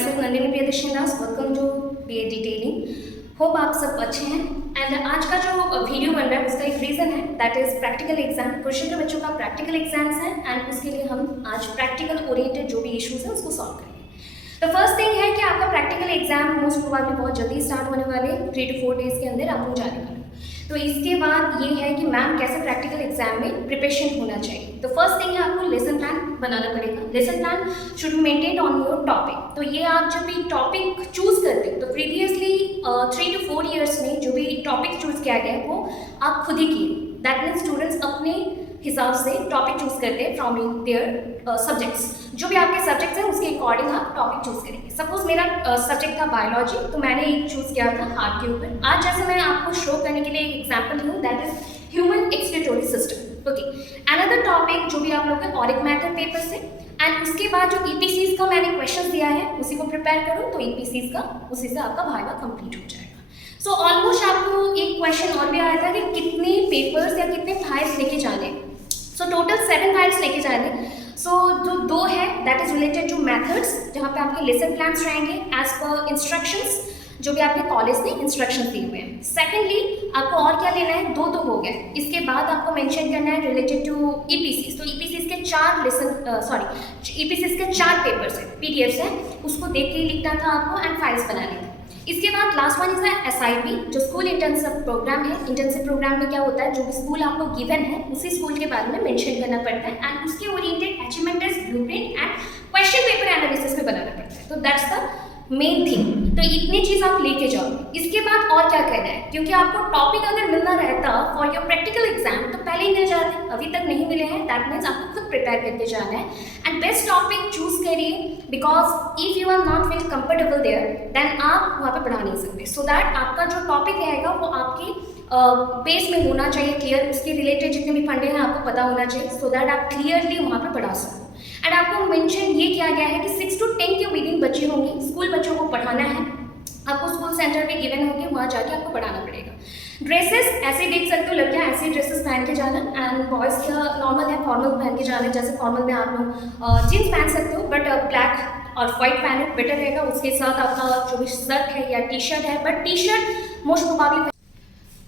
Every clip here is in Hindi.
myself Nandini Priyadashini Das. Welcome to BA Detailing. Hope आप सब अच्छे हैं एंड आज का जो वीडियो बन रहा है उसका एक रीज़न है that is practical exam. Question के बच्चों का प्रैक्टिकल एग्जाम्स हैं एंड उसके लिए हम आज प्रैक्टिकल ओरिएंटेड जो भी इश्यूज हैं उसको सॉल्व करेंगे। तो फर्स्ट थिंग है कि आपका प्रैक्टिकल एग्जाम मोस्ट प्रोबेबली बहुत जल्दी स्टार्ट होने वाले 3 to 4 डेज़ के अंदर आपको जाने वाले। तो इसके बाद ये है कि मैम कैसे प्रैक्टिकल एग्जाम में प्रिपरेशन होना चाहिए। तो फर्स्ट थिंग है आपको लेसन प्लान बनाना पड़ेगा। Lesson plan should maintain on your topic. तो ये आप जब भी टॉपिक चूज करते हैं तो प्रीवियसली 3 to 4 ईयर्स में जो भी टॉपिक चूज किया गया है वो आप खुद ही किए। दैट मीन्स स्टूडेंट्स अपने हिसाब से टॉपिक चूज करते हैं फ्रॉम देयर सब्जेक्ट्स। जो भी आपके सब्जेक्ट्स हैं उसके अकॉर्डिंग आप टॉपिक चूज करेंगे। सपोज मेरा सब्जेक्ट था बायोलॉजी, तो मैंने एक चूज किया था हार्ट के ऊपर। आज जैसे मैं आपको शो करने के लिए एक एग्जाम्पल दूँ that is human एक्सक्रीटोरी system. Okay, another topic जो भी आप लोग के ऑरिक मैथड पेपर से एंड उसके बाद जो ईपीसीज का मैंने क्वेश्चन दिया है उसी को प्रिपेयर करो तो ईपीसीज का उसी से आपका वाइवा कंप्लीट हो जाएगा। सो ऑलमोस्ट आपको एक क्वेश्चन और भी आया था कि कितने पेपर्स या कितने फाइल्स लेके जाने। सो टोटल 7 फाइल्स लेके जाने। सो जो 2 है that is related two methods जहाँ पे आपके लेसन प्लान्स रहेंगे एज पर इंस्ट्रक्शंस जो भी आपके कॉलेज ने इंस्ट्रक्शन दिए हुए हैं। सेकेंडली आपको और क्या लेना है, 2 तो हो गए। इसके बाद आपको मेंशन करना है रिलेटेड टू ईपीसीज। तो ईपीसीज के 4 ईपीसीज के 4 पेपर्स हैं, पीडीएफ्स हैं, उसको देख के लिखना था आपको एंड फाइल्स बनानी थी। इसके बाद लास्ट वन इज एसआईपी जो स्कूल इंटर्नशिप प्रोग्राम है। इंटर्नशिप प्रोग्राम में क्या होता है, जो भी स्कूल आपको गिवन है उसी स्कूल के बारे में मेंशन करना पड़ता है एंड उसके oriented achievement blueprint and question paper analysis में बनाना पड़ता है। तो दैट्स द मेन थिंग। तो इतनी चीज़ आप लेके जाओ। इसके बाद और क्या कहना है, क्योंकि आपको टॉपिक अगर मिलना रहता फॉर योर प्रैक्टिकल एग्जाम तो पहले ही मिल जाते, अभी तक नहीं मिले हैं। दैट मीन्स आपको खुद प्रिपेयर करके जाना है एंड बेस्ट टॉपिक चूज करिए because if you are not feel comfortable there then आप वहाँ पे पढ़ा नहीं सकते। सो दैट आपका जो टॉपिक रहेगा वो आपके बेस में होना चाहिए क्लियर, उसके रिलेटेड जितने भी फंडे हैं आपको पता होना चाहिए सो दैट आप क्लियरली वहाँ पे पढ़ा सको। एंड आपको मेंशन ये किया गया है कि 6 to 10 के विदिन बच्चे होंगे, स्कूल बच्चों को पढ़ाना है, आपको स्कूल सेंटर में गिवन होंगे, वहाँ जाके आपको पढ़ाना पड़ेगा। ड्रेसेस ऐसे देख सकते हो, लड़कियाँ ऐसे ड्रेसेस पहन के जाना एंड बॉयज़ का नॉर्मल है फॉर्मल पहन के जाना। जैसे फॉर्मल में आप लोग जीन्स पहन सकते हो बट ब्लैक और वाइट पहने बेटर रहेगा। उसके साथ आपका जो भी शर्ट है या टी शर्ट है, but T shirt most probably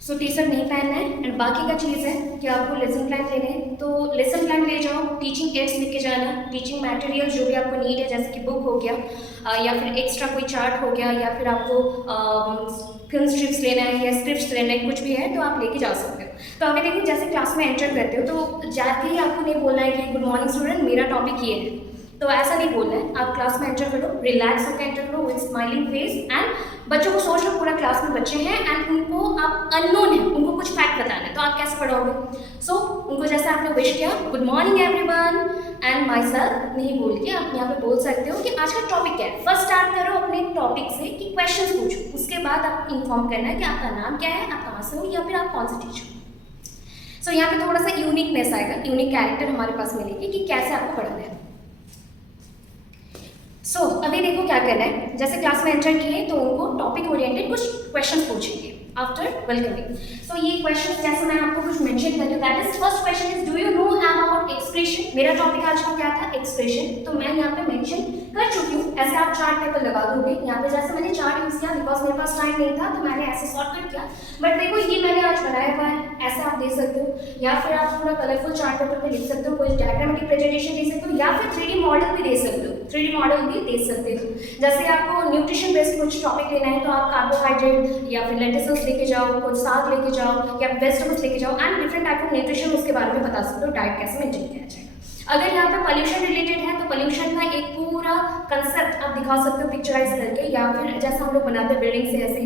so T shirt नहीं पहनना है। एंड बाकी का चीज़ है कि आपको लेसन प्लान लेने हैं तो लेसन प्लान ले जाओ, टीचिंग एड्स लेके जाना, टीचिंग मटेरियल जो भी आपको नीड है जैसे कि बुक हो गया या फिर एक्स्ट्रा कोई चार्ट हो गया या फिर आपको फिल्म स्ट्रिप्स लेना है या स्क्रिप्ट्स लेना है, कुछ भी है तो आप लेके जा सकते हो। तो अगर देखिए जैसे क्लास में एंटर करते हो तो जाके ही आपको नहीं बोलना है कि गुड मॉर्निंग स्टूडेंट मेरा टॉपिक ये है, तो ऐसा नहीं बोलना है। आप क्लास में एंटर करो, रिलैक्स होकर एंटर करो विद स्माइलिंग फेस एंड बच्चों को सोच लो पूरा क्लास में बच्चे हैं एंड उनको आप अननोन है, उनको कुछ फैक्ट बताना है तो आप कैसे पढ़ोगे। सो उनको जैसे आपने विश किया good morning everyone and my self नहीं बोल के आप यहाँ पे बोल सकते हो कि आज का टॉपिक क्या है। फर्स्ट स्टार्ट करो अपने टॉपिक से कि क्वेश्चन पूछो, उसके बाद आप इन्फॉर्म करना है कि आपका नाम क्या है, आप कहाँ से हो या फिर आप कौन से टीचर हो। सो यहाँ पे थोड़ा सा यूनिकनेस आएगा, यूनिक कैरेक्टर हमारे पास मिलेगी कि कैसे आपको पढ़ना है। सो अभी देखो क्या करना है, जैसे क्लास में एंटर किए तो उनको टॉपिक ओरिएंटेड कुछ क्वेश्चन पूछेंगे आफ्टर वेलकमिंग। सो ये क्वेश्चन जैसे मैं आपको कुछ मेंशन कर रही हूँ that is first question is do you know about expression. मेरा टॉपिक आज का क्या था, एक्सप्रेशन, तो मैं यहाँ पे मेंशन कर चुकी हूँ। ऐसे आप चार्ट पेपर लगा दोगे यहाँ पे, जैसे मैंने चार्ट यूज किया बिकॉज मेरे पास टाइम नहीं था तो मैंने ऐसे शॉर्टकट किया, बट देखो ये मैंने आज बनाया हुआ है, ऐसे आप दे सकते हो या फिर आप पूरा कलरफुल चार्ट पेपर पे लिख सकते हो, कोई डायग्रामेटिक प्रेजेंटेशन दे सकते हो या फिर 3D मॉडल भी दे सकते हो, 3D मॉडल भी दे सकते हो। जैसे आपको न्यूट्रिशन बेस्ड कुछ टॉपिक लेना है तो आप कार्बोहाइड्रेट या फिर लेंटिल्स लेके जाओ, कुछ साग लेके जाओ या वेजिटेबल्स लेके जाओ and different type of nutrition उसके बारे में बता सकते हो, डाइट कैसे मेंटेन किया जाएगा। अगर यहाँ पे पोल्यूशन रिलेटेड है तो पोल्यूशन का एक पूरा कंसेप्ट आप दिखा सकते हो पिक्चराइज करके, या फिर जैसे हम लोग बनाते हैं बिल्डिंग से ऐसे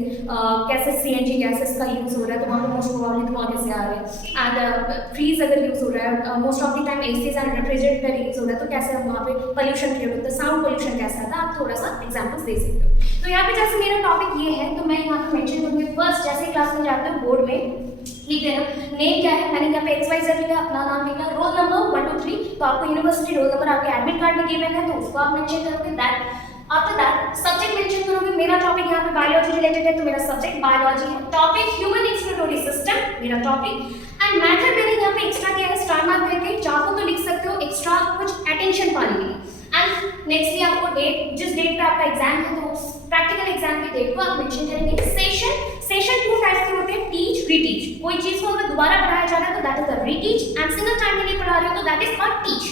कैसे सीएनजी गैसेस का यूज़ हो रहा है तो वहाँ पर मोस्ट प्रोबेबली धुआं कैसे आ रहे हैं एंड फ्रीज अगर यूज़ हो रहा है most of the time ACs and refrigerator use हो रहा है तो कैसे वहाँ पे पोल्यूशन क्रिएट होता है, साउंड पोल्यूशन कैसा आता है, आप थोड़ा सा एग्जाम्पल्स दे सकते हो। तो यहाँ पे जैसे मेरा टॉपिक ये है तो मैं यहाँ पे मेंशन करूँगी फर्स्ट जैसे क्लास में जाते हो बोर्ड में लिख देना नेम क्या है, मैंने यहाँ पे XYZ लिखा, अपना नाम लिखा, रोल नंबर 1 2 3, तो आपको यूनिवर्सिटी रोल नंबर आपके एडमिट कार्ड में गिवन है तो उसको आप मेंशन करोगे। That after that subject mention करोगे, मेरा टॉपिक यहाँ पे बायोलॉजी रिलेटेड है तो मेरा सब्जेक्ट बायोलॉजी है, टॉपिक ह्यूमन एक्सक्रीटोरी सिस्टम मेरा टॉपिक एंड मैथड मैंने यहाँ पे एक्स्ट्रा दिया है स्टार मार्क करके, चाहो तो लिख सकते हो एक्स्ट्रा कुछ अटेंशन पाने के लिए एंड एंड नेक्स्टली आपको डेट, जिस डेट पे आपका एग्जाम है तो प्रैक्टिकल एग्जाम की डेट को आप मेंशन करेंगे। सेशन 2 टाइप्स के होते हैं, टीच, रीटीच। कोई चीज को अगर दोबारा पढ़ाया जा रहा है तो that is the reteach, and single time के लिए पढ़ा रहे हो तो दैट इज कॉल्ड टीच।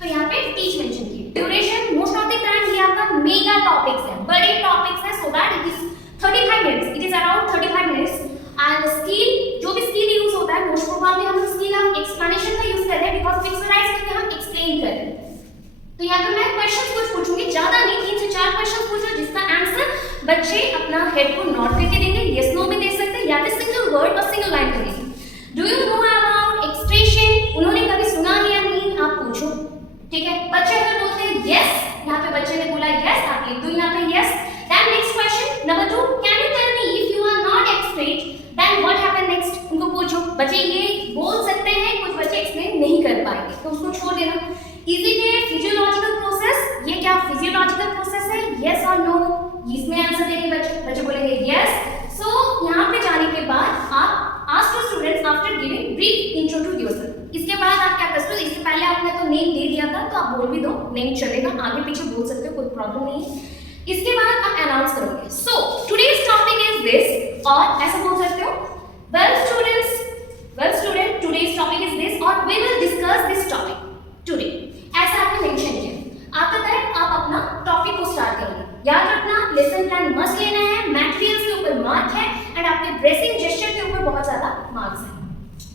तो यहाँ पे टीच मेंशन किया। Duration most of the time ये आपका मेगा टॉपिक्स है, बड़े टॉपिक्स है, so that it is 35 minutes, it is around 35 minutes. And skill, जो भी स्किल यूज होता है मोस्ट प्रोबेबली हम स्किल हम एक्सप्लेनेशन का यूज कर रहे हैं, बिकॉज़ विजुअलाइज करके हम एक्सप्लेन कर रहे हैं। तो यहाँ पे मैं क्वेश्चंस कुछ पूछूंगी, ज्यादा नहीं, 3 से 4 क्वेश्चंस पूछो जिसका आंसर बच्चे अपना हेड को नोट करके देंगे, यस नो में दे सकते हैं, या फिर सिंगल वर्ड और सिंगल लाइन में देंगे। Do you know about expression, उन्होंने कभी सुना है या नहीं, आप पूछो, ठीक है। बच्चे अगर बोलते हैं यस, यहाँ पे बच्चे ने बोला यस, आप लिख दो यहाँ पे yes. Then next question number 2, can you tell me if you are not explain then what happen next, उनको पूछो। बच्चे ये बोल सकते हैं, कुछ बच्चे एक्सप्लेन नहीं कर पाएंगे तो उसको छोड़ देना। Is it A physiological process, ये क्या फिजियोलॉजिकल प्रोसेस है, यस और नो, इसमें आंसर देंगे बच्चे बोलेंगे यस। सो यहाँ पे जाने के बाद आप ask the students after giving brief intro to yourself. इसके बाद आप क्या करते हो, इससे पहले आपने तो नेम दे दिया था तो आप बोल भी दो, नेम चलेगा, आगे पीछे बोल सकते हो, कोई प्रॉब्लम नहीं है। इसके बाद आप अनाउंस करोगे, so today's topic is this, और ऐसा बोल सकते हो, well student today's topic is this, और we will discuss this topic today, ऐसा आपने मेंशन किया। आफ्टर दैट आप अपना टॉपिक को स्टार्ट करेंगे। याद रखना लेसन प्लान मस्ट लेना है, मटेरियल्स के ऊपर मार्क है, एंड आपके ड्रेसिंग जेस्चर के ऊपर बहुत ज्यादा मार्क्स है।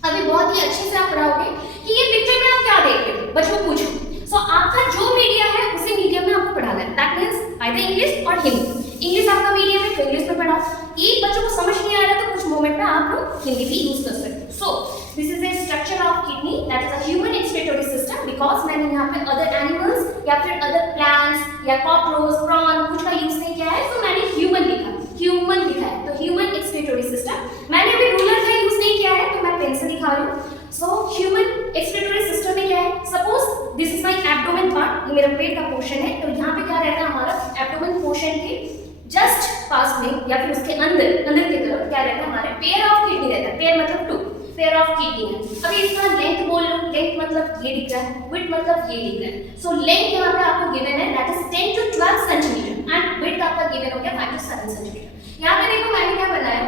अभी बहुत ही अच्छे से आप पढ़ाओगे कि ये पिक्चर में आप क्या देख रहे हो, बच्चों को पूछो। सो आपका जो मीडिया है उसी मीडियम में आपको पढ़ाना है, दैट मींस आइदर इंग्लिश और हिंदी। इंग्लिश आपका मीडियम है तो इंग्लिश में पढ़ाओ, एक बच्चों को समझ नहीं आ रहा तो कुछ मोमेंट में आप लोग हिंदी भी यूज कर सकते हो। So this is the structure of kidney, that is a human excretory system, because मैंने यहाँ पे अदर एनिमल्स या फिर अदर प्लांट्स या कॉकरोच, प्रॉन कुछ का यूज नहीं किया है, तो मैंने ह्यूमन लिखा है, तो ह्यूमन एक्सक्रीटरी सिस्टम। मैंने अभी रूलर का यूज नहीं किया है तो मैं पेन से दिखा रही हूँ। सो ह्यूमन एक्सक्रीटरी सिस्टम में क्या है, suppose this is my abdomen part, ये मेरा पेट का पोर्शन है, तो यहाँ पे क्या रहता है हमारा एब्डोमेन पोर्शन के जस्ट पास में या फिर उसके अंदर की तरफ क्या रहता है, हमारे पेयर ऑफ किडनी रहता है। पेयर मतलब 2, पेयर ऑफ किडनी है। अभी इसका लेंथ बोल लो, लेंथ मतलब ये दिख रहा है, विड्थ मतलब ये दिख रहा है। सो लेंथ यहाँ पे आपको गिवन है that is 10 to 12 centimetre, and width आपका गिवन हो गया 5 to 7 सेंटीमीटर। यहाँ पे देखो मैंने क्या बनाया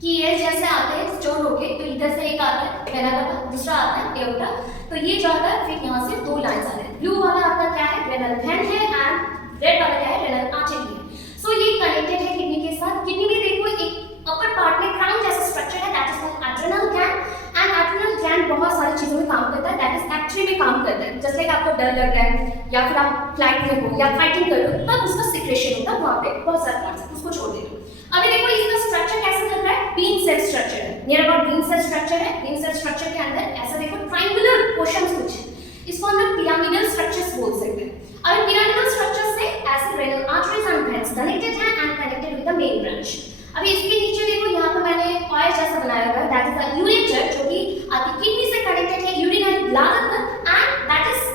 कि ये जैसे आते हैं स्टोर होके, तो इधर से एक आता है वेना का, दूसरा आता है एओर्टा, तो ये जाता है, फिर यहाँ से 2 लाइंस आ रहे हैं। ब्लू वाला आपका क्या है, रेनल ग्लैंड है, एंड रेड वाला क्या है, रेनल आर्टरी है। सो ये कनेक्टेड है किडनी के साथ। किडनी में देखो एक अपर पार्ट में क्राउन जैसा स्ट्रक्चर है, that is called adrenal gland, and adrenal gland बहुत सारी चीजों में काम करता है, दैट इज एक्चुअली में काम करता है। जैसे कि आपको डर लग रहा है या फिर आप फ्लाइट में हो या फाइटिंग कर रहे हो, तब उसका सिक्रेशन होता है, वहाँ पे बहुत सारे पार्ट्स हैं, उसको छोड़ देते हो। अभी देखो इसका स्ट्रक्चर कैसे चल रहा है, बीन सेल स्ट्रक्चर है, near about bean cell structure है। बीन सेल स्ट्रक्चर के अंदर ऐसा देखो ट्रायंगुलर पोर्शंस कुछ है, इसको हम लोग पिरामिडल स्ट्रक्चर्स बोल सकते हैं। अभी पिरामिडल स्ट्रक्चर से ऐसे renal arteries and veins connected है and connected with the main branch. अभी इसके नीचे देखो यहाँ पे मैंने ऑयल जैसा बनाया हुआ है, दैट इज द यूरेटर, जो कि आपकी किडनी से कनेक्टेड है यूरिनरी ब्लैडर तक, and that is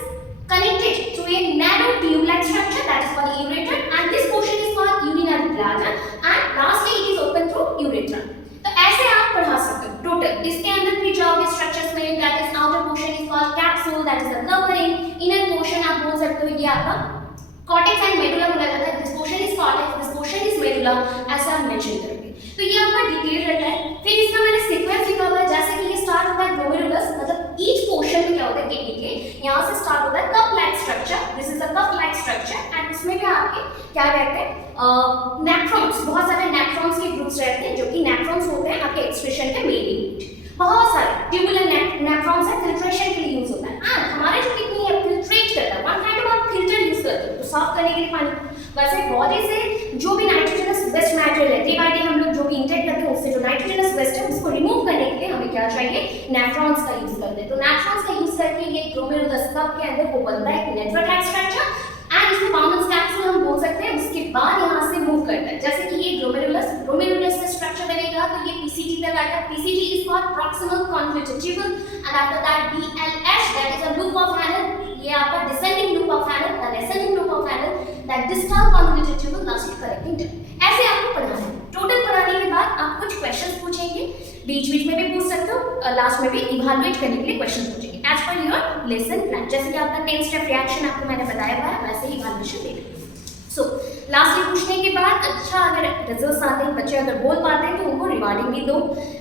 connected to a narrow tube-like structure, that is called ureter, and this portion is called urinary bladder, and lastly it is open through urethra. तो ऐसे आप पढ़ा सकते हो टोटल। इसके अंदर फिर जाओगे स्ट्रक्चर्स में, that is outer portion is called capsule, that is the covering, inner portion आप बोल सकते हो ये आपका cortex and medulla बोला जाता है, this portion is cortex, this portion is medulla, ऐसा आप मेंशन करोगे। तो ये आपका डिटेल रहता है। फिर इसका मैंने सीक्वेंस लिखा हुआ है, जैसे कि ये स्टार्ट होता है ग्लोमेरुलस, मतलब ईच पोर्शन में क्या होता है किडनी के, यहाँ से स्टार्ट होता है cup like structure, this is a cup like structure, and इसमें भी आपके क्या रहते हैं, नेफ्रॉन्स, बहुत सारे नेफ्रॉन्स के ग्रुप्स रहते हैं, जो कि नेफ्रॉन्स होते हैं आपके एक्सक्रीशन के मेन यूनिट। बहुत सारे ट्यूबुलर नेफ्रॉन्स है, फिल्ट्रेशन के लिए यूज होता है, एंड हमारे जो किडनी है फिल्ट्रेट करता है, one kind of filter use करते हैं तो साफ करने के लिए पानी। वैसे बॉडी से जो भी नाइट्रोजनस वेस्ट मटेरियल है, डे बाय डे हम लोग जो भी इंटेक करते हैं उससे जो नाइट्रोजनस वेस्ट है उसको रिमूव करने के लिए हमें क्या चाहिए, नेफ्रॉन्स का यूज करते हैं। तो नेफ्रॉन्स का यूज करके ये ग्लोमेरुलस कप के अंदर वो बनता है एक नेटवर्क लाइक स्ट्रक्चर, एंड इसको बाउंस कैप्सूल हम बोल सकते हैं। उसके बाद यहाँ से मूव करता है, जैसे कि ये ग्लोमेरुलस से स्ट्रक्चर बनेगा तो ये पीसीटी तक आएगा। PCT is called proximal convoluted tubule, and after that DLH, that is a loop of Henle, ये आपका descending loop of Henle, the descending loop of Henle, that distal convoluted tubule last correcting tip. ऐसे आपको पढ़ाना है। टोटल पढ़ाने के बाद आप कुछ क्वेश्चंस पूछेंगे, बीच बीच में भी पूछ सकते हो, लास्ट में भी इवैल्यूएट करने के लिए क्वेश्चन पूछेंगे। As per your lesson plan. जैसे कि आपका 10 स्टेप रिएक्शन आपको मैंने बताया हुआ है, वैसे ही इवैल्यूएशन दे रही है। सो लास्टली पूछने के बाद अच्छा अगर रिजल्ट्स आते हैं, बच्चे अगर बोल पाते हैं तो उनको रिवार्डिंग भी दो,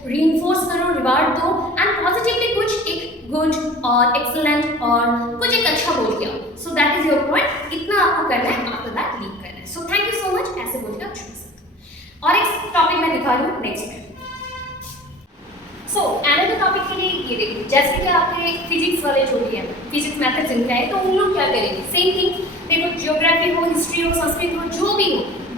रीइंफोर्स करो, रिवार्ड दो एंड पॉजिटिवली कुछ एक गुड और एक्सलेंट और कुछ एक अच्छा बोल दिया। So that is your point, इतना आपको करना है, आफ्टर दैट लीव करना है। So thank you so much, ऐसे बोल के आप छोड़ सकते हैं। और एक टॉपिक मैं दिखा रही हूँ नेक्स्ट में। सो एनदर टॉपिक के लिए ये देखिए, जैसे कि आपके फिजिक्स वाले जो भी हैं, फिजिक्स मैथड्स इनका है, तो उन लोग क्या करेंगे, सेम थिंग देखो, ज्योग्राफी हो, हिस्ट्री हो, संस्कृत हो,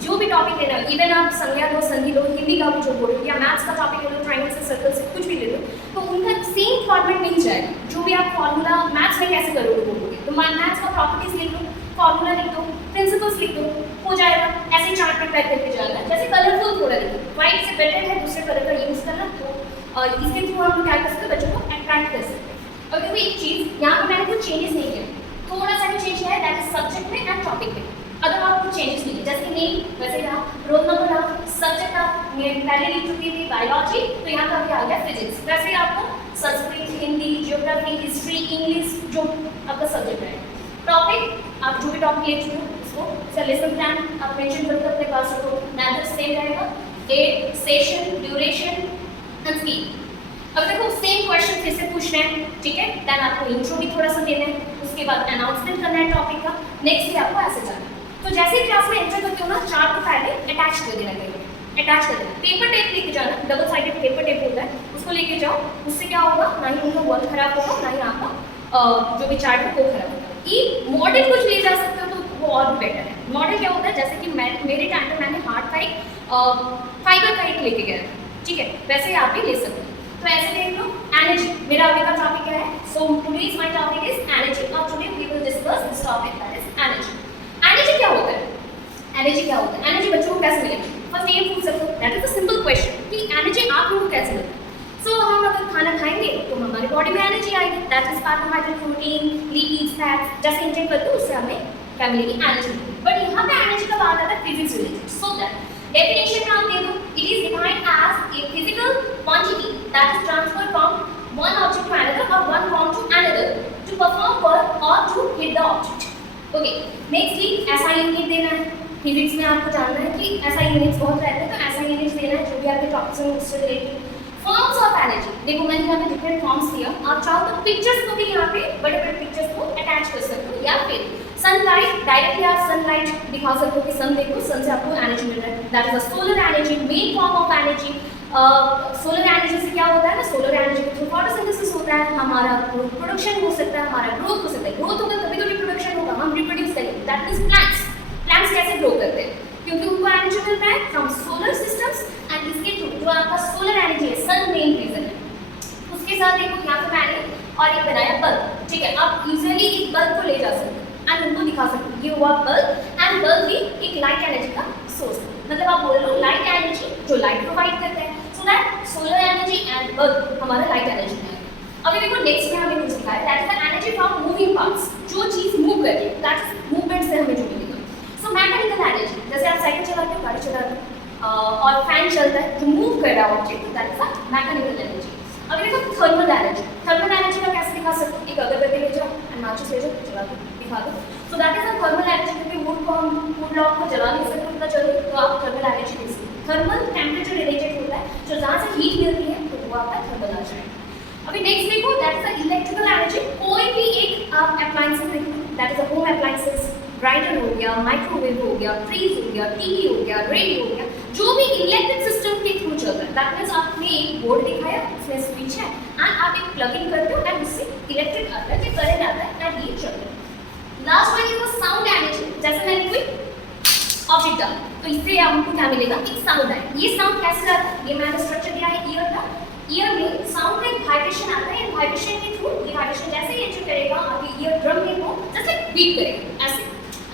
जो भी टॉपिक लेना हो, इवन आप संज्ञा लो, संधि लो, हिंदी का भी जो बोलो या मैथ्स का टॉपिक ले लो, ट्रायंगल से सर्कल से कुछ भी ले लो, तो उनका सेम फॉर्मेट मिल जाएगा। जो भी आप फॉर्मूला मैथ्स में कैसे करोगे बोलोगे, तो मैथ्स का प्रॉपर्टीज लिख लो, फॉर्मूला लिख दो, प्रिंसिपल्स लिख दो, हो जाएगा। ऐसे चार्ट पर पैक करके जाना है। जैसे कलरफुल थोड़ा लिखो, व्हाइट से बेटर है दूसरे कलर का यूज करना, तो और इसके थ्रू हम क्या कर सकते हैं, बच्चों को अट्रैक्ट कर सकते हैं। और देखो एक चीज़ यहाँ पर मैंने कुछ चेंजेस नहीं किया, थोड़ा सा भी चेंज किया है, दैट इज सब्जेक्ट में एंड टॉपिक में। अदर आप कुछ चेंजेस नहीं है, जैसे नेम वैसे रहा, रोल नंबर रहा, सब्जेक्ट आप पहले लिख चुकी थी बायोलॉजी, तो यहाँ पर आ गया फिजिक्स। वैसे ही आपको Sanskrit, Hindi, geography, history, English जो आपका सब्जेक्ट है। टॉपिक आप जो भी टॉपिक ले चुके हो उसको लेसन प्लान आप मेंशन करके अपने पास रखो, मैथड सेम रहेगा, date, session, duration and speed. अब देखो सेम क्वेश्चन फिर से पूछ रहे हैं, ठीक है, देन आपको इंट्रो भी थोड़ा सा देना है, उसके बाद अनाउंसमेंट करना है टॉपिक का, नेक्स्ट डे आपको ऐसे जाना है। तो जैसे ही क्लास में एंटर करते हो ना, चार्ट को पहले अटैच कर देना, कहीं अटैच कर देना, पेपर टेप लेके जाना, डबल साइडेड पेपर टेप होता है, उसको लेके जाओ। उससे क्या होगा, ना ही उनका वर्क खराब होगा, ना ही आपका जो भी चार्ट है वो खराब होगा। ये मॉडल कुछ ले जा सकते हो तो वो और भी बेटर है। मॉडल क्या होता है, जैसे कि मेरे टाइम पे मैंने हार्ड का एक फाइबर का एक लेके गया था, ठीक है, वैसे ही आप भी ले सकते हो। तो ऐसे देख लो, एनर्जी मेरा अभी का टॉपिक क्या है, so today's my topic is energy, और today we will discuss this topic that is energy. Energy क्या होता है, एनर्जी क्या होता है, एनर्जी बच्चों को कैसे मिलेगी, फर्स्ट ये पूछ सकते हो, that is a simple question कि एनर्जी आप लोगों को कैसे मिलती है। सो हम अगर खाना खाएंगे तो हमारी बॉडी में एनर्जी आएगी, that is carbohydrate, protein, lipids, fats, जैसे इंटेक करते हो उससे हमें क्या मिलेगी, एनर्जी। बट यहाँ पे एनर्जी का बात आता है physics related, so that definition में आप दे दो, it is defined as a physical quantity that is transferred from one object to another और one form to another to perform work और to hit the object. Okay, nextly ऐसा यूनिट देना है, फिजिक्स में आपको जानना है कि ऐसा यूनिट्स बहुत रहते हैं, तो ऐसा यूनिट्स देना है जो भी आपके टॉपिक्स हैं उससे रिलेटेड। फॉर्म्स ऑफ एनर्जी, देखो मैंने यहाँ पे डिफरेंट फॉर्म्स दिया, आप चाहो तो पिक्चर्स को भी यहाँ पे बड़े बड़े पिक्चर्स को अटैच कर सकते हो, या फिर सनलाइट डायरेक्टली आप सनलाइट दिखा सकते हो कि सन देखो, सन से आपको एनर्जी मिल रहा है, that is a solar energy, main form of energy. Solar energy से क्या होता है ना, सोलर एनर्जी के थ्रू फोटोसिंथेसिस होता है, हमारा प्रोडक्शन हो सकता है, हमारा ग्रोथ हो सकता है, ग्रोथ होगा तभी तो रिप्रोडक्शन होगा, हम रिप्रोड्यूस करेंगे, दैट मींस प्लांट्स कैसे ग्रो करते हैं, क्योंकि उनको एनर्जी मिलता है फ्रॉम सोलर सिस्टम्स एंड इसके थ्रू जो आपका सोलर एनर्जी है, सन मेन रीजन है। उसके साथ देखो यहाँ पे मैंने और एक बनाया बल्ब, ठीक है, आप इजीली एक बल्ब को ले जा सकते हो एंड उनको दिखा सकते हो, ये हुआ बल्ब, एंड बल्ब भी एक लाइट एनर्जी का सोर्स है, मतलब आप बोल लो लाइट एनर्जी जो लाइट प्रोवाइड करते हैं, so that solar energy and bulb हमारा लाइट एनर्जी है। अभी देखो नेक्स्ट में हमें कुछ दिखाया, that is the energy from moving parts, जो चीज मूव कर रही है, दैट इज मूवमेंट से हमें जो मिलेगा। सो मैकेनिकल एनर्जी, जैसे आप साइकिल चलाते हो, गाड़ी चलाते हो और फैन चलता है जो मूव कर रहा है object, that is the mechanical energy. अब देखो थर्मल एनर्जी, थर्मल एनर्जी का कैसे दिखा सकते हो, एक अगरबत्ती ले जाओ एंड माचिस ले जाओ, जला दो, दिखा दो, so that is the thermal energy, क्योंकि वुड को हम वुड लॉक को जला नहीं सकते उतना जल्दी, तो आप थर्मल एनर्जी दे सकते हो। थर्मल टेम्परेचर रिलेटेड होता है, जो जहाँ से हीट मिलती है तो वो आपका थर्मल आ जाएगा। अभी नेक्स्ट देखो, that is the electrical energy, कोई भी एक आप अप्लायंसेस देखो, that is the home appliances, grinder हो गया, माइक्रोवेव हो गया, फ्रीज हो गया, टीवी हो गया, रेडियो हो गया, जो भी इलेक्ट्रिक सिस्टम के थ्रू चल रहा है, दैट मींस आपने एक बोर्ड दिखाया, उसमें स्विच है एंड आप एक प्लग इन करते हो एंड उससे इलेक्ट्रिक आता है, करंट आता है एंड ये चल रहा है। Last one is the sound energy, जैसे मैंने कोई ऑब्जेक्ट डाला तो इससे आपको क्या मिलेगा, एक साउंड है, ये साउंड कैसे आता है, ये मैंने स्ट्रक्चर दिया है ईयर का, ईयर में साउंड का एक वाइब्रेशन आता है, वाइब्रेशन के थ्रू ये वाइब्रेशन जैसे ही एंटर करेगा आपके ईयर ड्रम में वो जैसे बीट करेगा ऐसे,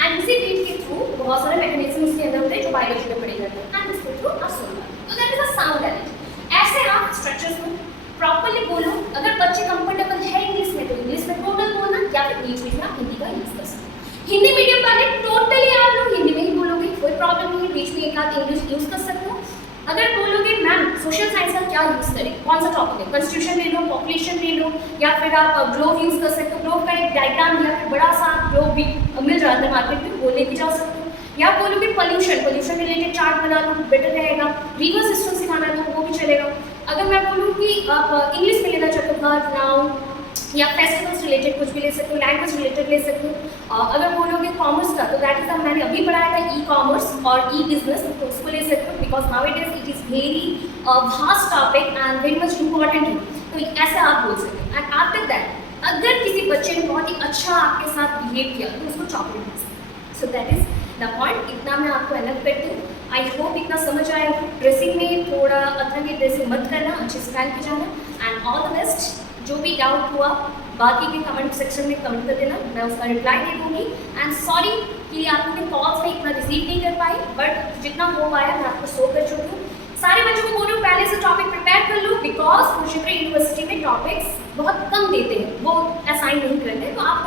एंड इसी बीट के थ्रू बहुत सारे मैकेनिज्म इसके अंदर होते हैं जो बायोलॉजी में पढ़े जाते हैं, एंड इसके थ्रू आप सुन पाते हो, तो that is a sound energy. ऐसे आप स्ट्रक्चर्स को प्रॉपर्ली बोलो, अगर बच्चे कंफर्टेबल है इंग्लिश में तो इंग्लिश में टोटल बोलना, या फिर बीच बीच में आप हिंदी का यूज कर सकते हो। हिंदी मीडियम वाले टोटली आप लोग हिंदी में ही बोलोगे, कोई प्रॉब्लम नहीं है, बीच में एक आध इंग्लिश यूज कर सकते हो। अगर बोलोगे मैम सोशल साइंस का क्या यूज़ करें, कौन सा टॉपिक है, कॉन्स्टिट्यूशन ले लो, पॉपुलेशन ले लो, या फिर आप ग्लोब यूज़ कर सकते हो, ग्लोब का एक डायग्राम या फिर बड़ा सा ग्लोब भी मिल जाता है मार्केट में, वो लेके जा सकते हो। या बोलोगे पोल्यूशन रिलेटेड चार्ट बना लो, बेटर रहेगा। रिवर सिस्टम सिखाना है तो वो भी चलेगा। अगर मैं बोलूँ कि आप इंग्लिश में लेना चाहते हो, वर्ब, नाउन या फेस्टिवल्स रिलेटेड कुछ भी ले सकते हो, लैंग्वेज रिलेटेड ले सकते हो। अगर बोलोगे कॉमर्स का तो दैट इज मैंने अभी पढ़ाया था ई कॉमर्स और ई बिजनेस, तो उसको ले सकते हो because now it is very vast topic and very much important है, तो ऐसा आप बोल सकते हो। एंड आफ्टर दैट अगर किसी बच्चे ने बहुत ही अच्छा आपके साथ बिहेव किया तो उसको चॉकलेट दे सकते। So that is the point. इतना मैं आपको एनफ करती हूँ। आई होप इतना समझ आया हो। ड्रेसिंग में थोड़ा अथर की ड्रेसिंग मत करना, अच्छे स्टाइल पे जाना। And all the best. जो भी डाउट हुआ बाकी के कमेंट सेक्शन में कमेंट कर देना, मैं उसका रिप्लाई दे दूँगी। एंड सॉरी कि आपके कॉल्स में इतना रिसीव नहीं कर पाई, बट जितना हो पाया मैं आपको शो कर चुकी हूँ। सारे बच्चों को बोलूँ पहले से टॉपिक प्रिपेयर कर लो, बिकॉज कुरुक्षेत्र यूनिवर्सिटी में टॉपिक्स बहुत कम देते हैं, वो असाइन नहीं करते, तो आप